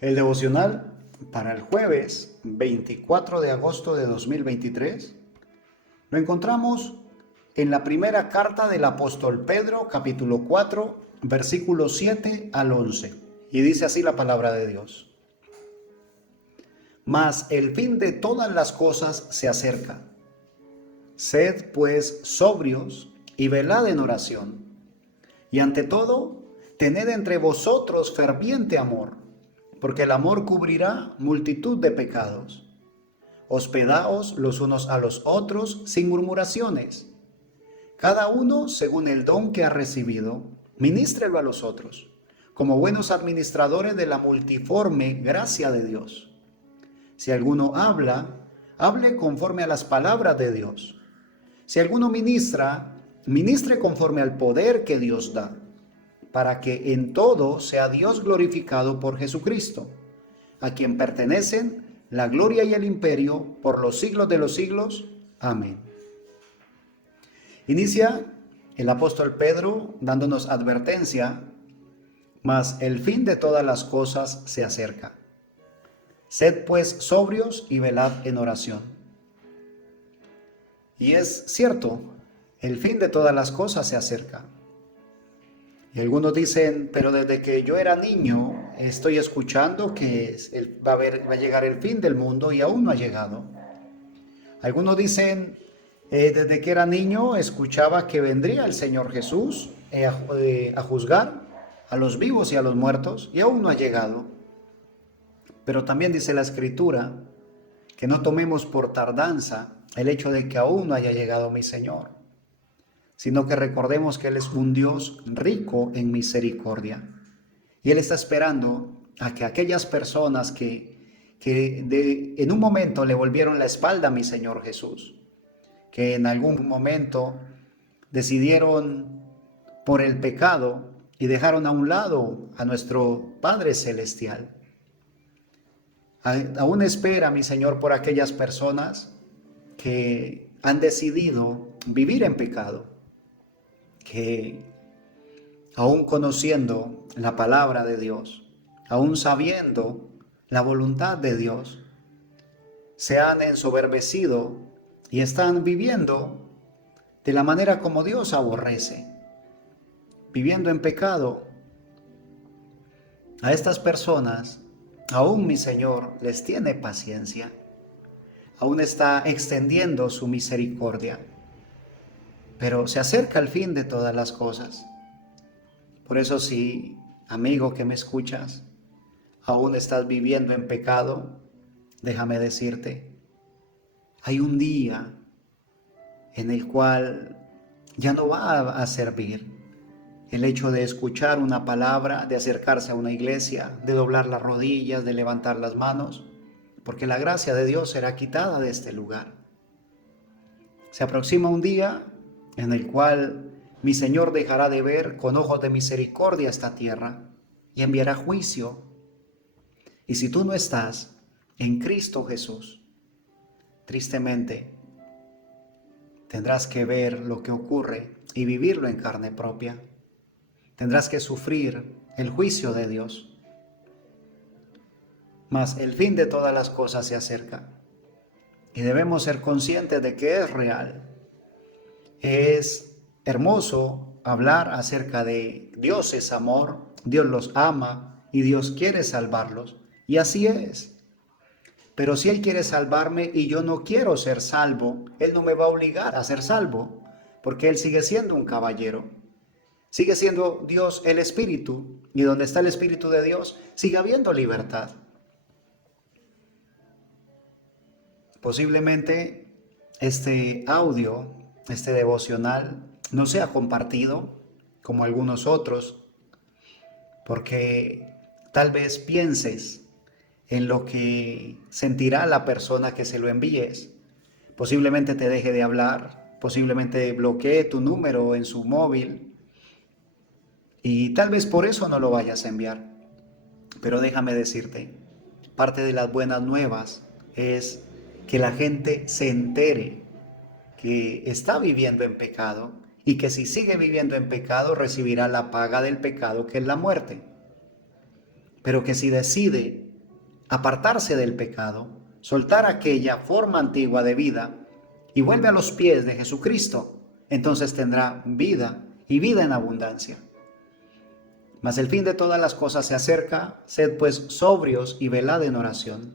El devocional para el jueves 24 de agosto de 2023 lo encontramos en la primera carta del apóstol Pedro, capítulo 4, versículos 7 al 11. Y dice así la palabra de Dios. Mas el fin de todas las cosas se acerca. Sed pues sobrios y velad en oración. Y ante todo, tened entre vosotros ferviente amor, porque el amor cubrirá multitud de pecados. Hospedaos los unos a los otros sin murmuraciones. Cada uno según el don que ha recibido, ministrelo a los otros, como buenos administradores de la multiforme gracia de Dios. Si alguno habla, hable conforme a las palabras de Dios. Si alguno ministra, ministre conforme al poder que Dios da, para que en todo sea Dios glorificado por Jesucristo, a quien pertenecen la gloria y el imperio por los siglos de los siglos. Amén. Inicia el apóstol Pedro dándonos advertencia, mas el fin de todas las cosas se acerca. Sed pues sobrios y velad en oración. Y es cierto, el fin de todas las cosas se acerca. Y algunos dicen, pero desde que yo era niño estoy escuchando que va a llegar el fin del mundo y aún no ha llegado. Algunos dicen, desde que era niño escuchaba que vendría el Señor Jesús a juzgar a los vivos y a los muertos y aún no ha llegado. Pero también dice la Escritura que no tomemos por tardanza el hecho de que aún no haya llegado mi Señor, sino que recordemos que Él es un Dios rico en misericordia. Y Él está esperando a que aquellas personas que en un momento le volvieron la espalda a mi Señor Jesús, que en algún momento decidieron por el pecado y dejaron a un lado a nuestro Padre Celestial. Aún espera mi Señor por aquellas personas que han decidido vivir en pecado, que aún conociendo la palabra de Dios, aún sabiendo la voluntad de Dios, se han ensoberbecido y están viviendo de la manera como Dios aborrece, viviendo en pecado. A estas personas, aún mi Señor les tiene paciencia, aún está extendiendo su misericordia, pero se acerca el fin de todas las cosas. Por eso si, amigo que me escuchas, aún estás viviendo en pecado, déjame decirte, hay un día en el cual ya no va a servir el hecho de escuchar una palabra, de acercarse a una iglesia, de doblar las rodillas, de levantar las manos, porque la gracia de Dios será quitada de este lugar. Se aproxima un día en el cual mi Señor dejará de ver con ojos de misericordia esta tierra y enviará juicio. Y si tú no estás en Cristo Jesús, tristemente tendrás que ver lo que ocurre y vivirlo en carne propia. Tendrás que sufrir el juicio de Dios. Mas el fin de todas las cosas se acerca y debemos ser conscientes de que es real. Es hermoso hablar acerca de Dios es amor, Dios los ama y Dios quiere salvarlos. Y así es. Pero si Él quiere salvarme y yo no quiero ser salvo, Él no me va a obligar a ser salvo, porque Él sigue siendo un caballero. Sigue siendo Dios el Espíritu, y donde está el Espíritu de Dios, sigue habiendo libertad. Posiblemente este audio, este devocional, no sea compartido como algunos otros, porque tal vez pienses en lo que sentirá la persona que se lo envíes. Posiblemente te deje de hablar, posiblemente bloquee tu número en su móvil y tal vez por eso no lo vayas a enviar. Pero déjame decirte, parte de las buenas nuevas es que la gente se entere que está viviendo en pecado y que si sigue viviendo en pecado recibirá la paga del pecado, que es la muerte. Pero que si decide apartarse del pecado, soltar aquella forma antigua de vida y vuelve a los pies de Jesucristo, entonces tendrá vida y vida en abundancia. Mas el fin de todas las cosas se acerca, sed pues sobrios y velad en oración.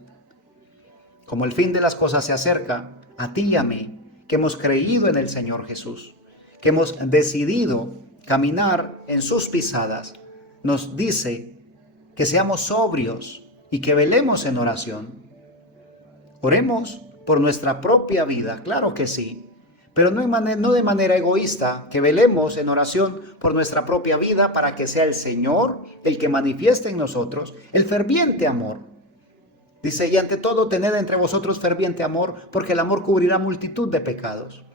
Como el fin de las cosas se acerca, a ti y a mí, que hemos creído en el Señor Jesús, que hemos decidido caminar en sus pisadas, nos dice que seamos sobrios y que velemos en oración. Oremos por nuestra propia vida, claro que sí, pero no de manera egoísta, que velemos en oración por nuestra propia vida para que sea el Señor el que manifieste en nosotros el ferviente amor. Dice, y ante todo tened entre vosotros ferviente amor, porque el amor cubrirá multitud de pecados.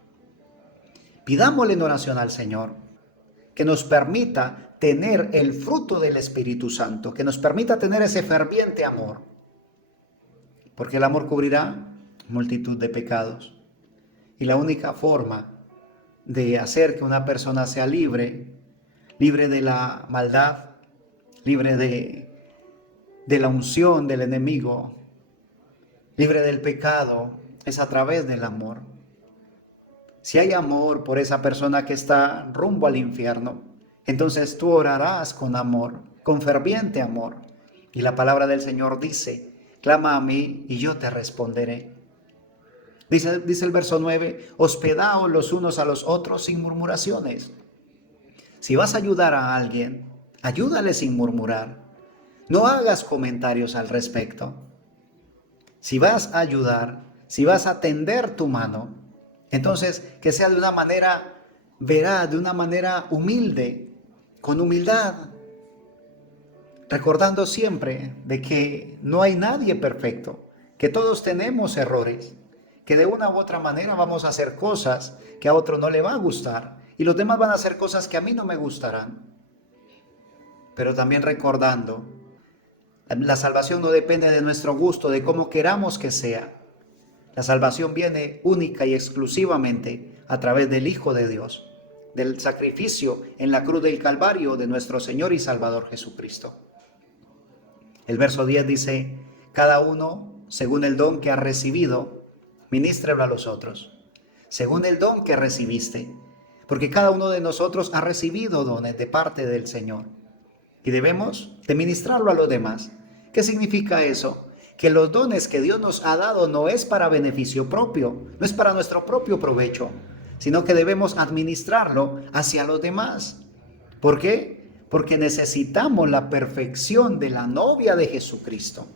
Pidámosle en oración al Señor que nos permita tener el fruto del Espíritu Santo, que nos permita tener ese ferviente amor, porque el amor cubrirá multitud de pecados. Y la única forma de hacer que una persona sea libre de la maldad, libre de la unción del enemigo, libre del pecado, es a través del amor. Si hay amor por esa persona que está rumbo al infierno, entonces tú orarás con amor, con ferviente amor. Y la palabra del Señor dice, clama a mí y yo te responderé. Dice el verso 9, hospedaos los unos a los otros sin murmuraciones. Si vas a ayudar a alguien, ayúdale sin murmurar. No hagas comentarios al respecto. Si vas a ayudar, si vas a tender tu mano, entonces que sea de una manera veraz, de una manera humilde, con humildad, recordando siempre de que no hay nadie perfecto, que todos tenemos errores, que de una u otra manera vamos a hacer cosas que a otro no le va a gustar y los demás van a hacer cosas que a mí no me gustarán. Pero también recordando, la salvación no depende de nuestro gusto, de cómo queramos que sea. La salvación viene única y exclusivamente a través del Hijo de Dios, del sacrificio en la cruz del Calvario de nuestro Señor y Salvador Jesucristo. El verso 10 dice, cada uno, según el don que ha recibido, ministrelo a los otros, según el don que recibiste, porque cada uno de nosotros ha recibido dones de parte del Señor y debemos de ministrarlo a los demás. ¿Qué significa eso? Que los dones que Dios nos ha dado no es para beneficio propio, no es para nuestro propio provecho, sino que debemos administrarlo hacia los demás. ¿Por qué? Porque necesitamos la perfección de la novia de Jesucristo.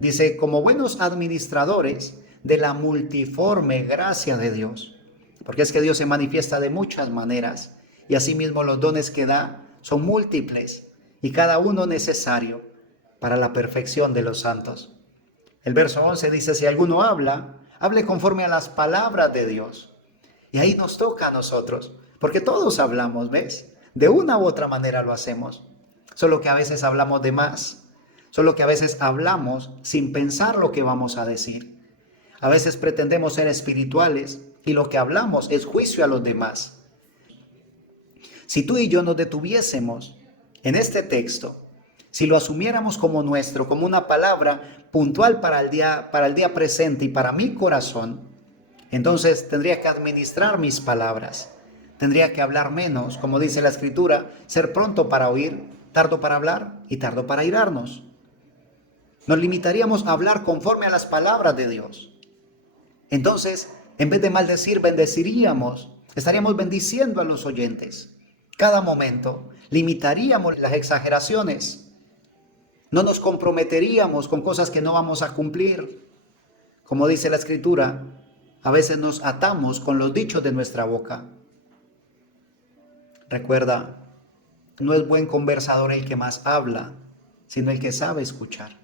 Dice, como buenos administradores de la multiforme gracia de Dios, porque es que Dios se manifiesta de muchas maneras y asimismo los dones que da son múltiples y cada uno necesario para la perfección de los santos. El verso 11 dice, si alguno habla, hable conforme a las palabras de Dios. Y ahí nos toca a nosotros, porque todos hablamos, ¿ves? De una u otra manera lo hacemos, solo que a veces hablamos de más, solo que a veces hablamos sin pensar lo que vamos a decir. A veces pretendemos ser espirituales y lo que hablamos es juicio a los demás. Si tú y yo nos detuviésemos en este texto, si lo asumiéramos como nuestro, como una palabra puntual para el día presente y para mi corazón, entonces tendría que administrar mis palabras, tendría que hablar menos, como dice la Escritura, ser pronto para oír, tardo para hablar y tardo para airarnos. Nos limitaríamos a hablar conforme a las palabras de Dios. Entonces, en vez de maldecir, bendeciríamos, estaríamos bendiciendo a los oyentes. Cada momento limitaríamos las exageraciones. No nos comprometeríamos con cosas que no vamos a cumplir. Como dice la Escritura, a veces nos atamos con los dichos de nuestra boca. Recuerda, no es buen conversador el que más habla, sino el que sabe escuchar.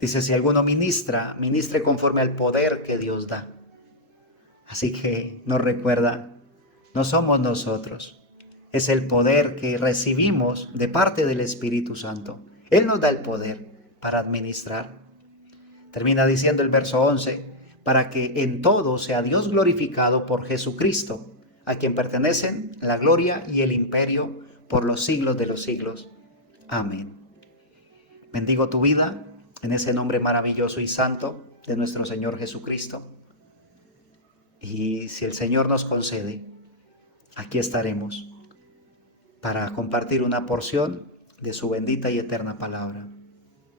Dice, si alguno ministra, ministre conforme al poder que Dios da. Así que nos recuerda, no somos nosotros, es el poder que recibimos de parte del Espíritu Santo. Él nos da el poder para administrar. Termina diciendo el verso 11, para que en todo sea Dios glorificado por Jesucristo, a quien pertenecen la gloria y el imperio por los siglos de los siglos. Amén. bendigo tu vida en ese nombre maravilloso y santo de nuestro Señor Jesucristo. Y si el Señor nos concede, aquí estaremos para compartir una porción de su bendita y eterna palabra.